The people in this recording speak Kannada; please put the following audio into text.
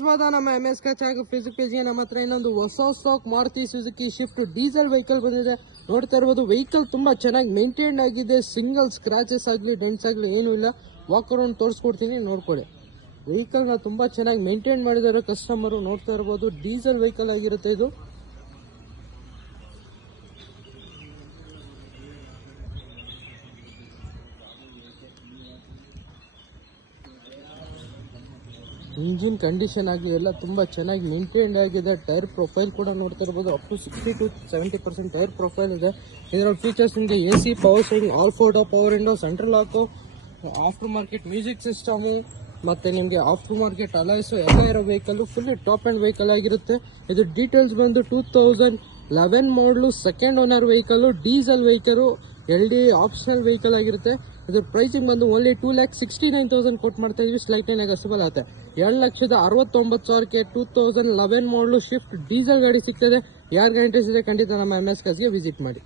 ಸ್ವಾಗತ ನಮ್ಮ MS ಚಾಗ ಫೇಸ್ಬುಕ್ ಪೇಜ್ಗೆ. ನಮ್ಮ ಹತ್ರ ಇನ್ನೊಂದು ಹೊಸ stock Maruti Suzuki Swift diesel vehicle ಬಂದಿದೆ. ನೋಡ್ತಾ ಇರ್ಬೋದು, ವೆಹಿಕಲ್ ತುಂಬಾ ಚೆನ್ನಾಗಿ ಮೇಂಟೈನ್ ಆಗಿದೆ. ಸಿಂಗಲ್ ಸ್ಕ್ರಾಚಸ್ ಆಗಲಿ ಡೆಂಟ್ಸ್ ಆಗಲಿ ಏನೂ ಇಲ್ಲ. ವಾಕ್ ಅರೌಂಡ್ ತೋರಿಸ್ಕೊಡ್ತೀನಿ, ನೋಡ್ಕೊಳ್ಳಿ. ವೆಹಿಕಲ್ ನ ತುಂಬಾ ಚೆನ್ನಾಗಿ ಮೇಂಟೈನ್ ಮಾಡಿದ್ದಾರೆ ಕಸ್ಟಮರು. ನೋಡ್ತಾ ಇರ್ಬೋದು, ಡೀಸೆಲ್ ವೆಹಿಕಲ್ ಆಗಿರುತ್ತೆ ಇದು. ಇಂಜಿನ್ ಕಂಡೀಷನ್ ಆಗಲಿ ಎಲ್ಲ ತುಂಬ ಚೆನ್ನಾಗಿ ಮೇಂಟೈನ್ಡ್ ಆಗಿದೆ. ಟೈರ್ ಪ್ರೊಫೈಲ್ ಕೂಡ ನೋಡ್ತಾ ಇರ್ಬೋದು, up to 60 to 70% tyre profile ಇದೆ. ಇದರ ಫೀಚರ್ಸ್ ನಿಮಗೆ AC, power steering, all four door power window, central lock, after market music system, ಮತ್ತೆ ನಿಮಗೆ ಆಫ್ಟರ್ ಮಾರ್ಕೆಟ್ ಅಲೈಸು ಎಲ್ಲ ಇರೋ vehicle full top and vehicle ಆಗಿರುತ್ತೆ. ಇದು ಡೀಟೇಲ್ಸ್ ಬಂದು 2011 ಮಾಡಲು, second owner vehicle, diesel vehicle, LD optional vehicle ಆಗಿರುತ್ತೆ. ಇದ್ರ ಪ್ರೈಸಿಂಗ್ ಬಂದು ಓನ್ಲಿ 2,69,000 ಕೊಟ್ಟು ಮಾಡ್ತಾ ಇದೀವಿ. ಸ್ಲೈಟ್ಲಿ ನೆಗೋಸಿಬಲ್ ಆಗುತ್ತೆ. 2,69,000ಕ್ಕೆ 2011 ಮಾಡಲು ಶಿಫ್ಟ್ ಡೀಸೆಲ್ ಗಾಡಿ ಸಿಗ್ತದೆ. ಯಾರು ಇಂಟ್ರೆಸ್ಟ್ ಇದೆ ಖಂಡಿತ ನಮ್ಮ MS ಗೆ ವಿಸಿಟ್ ಮಾಡಿ.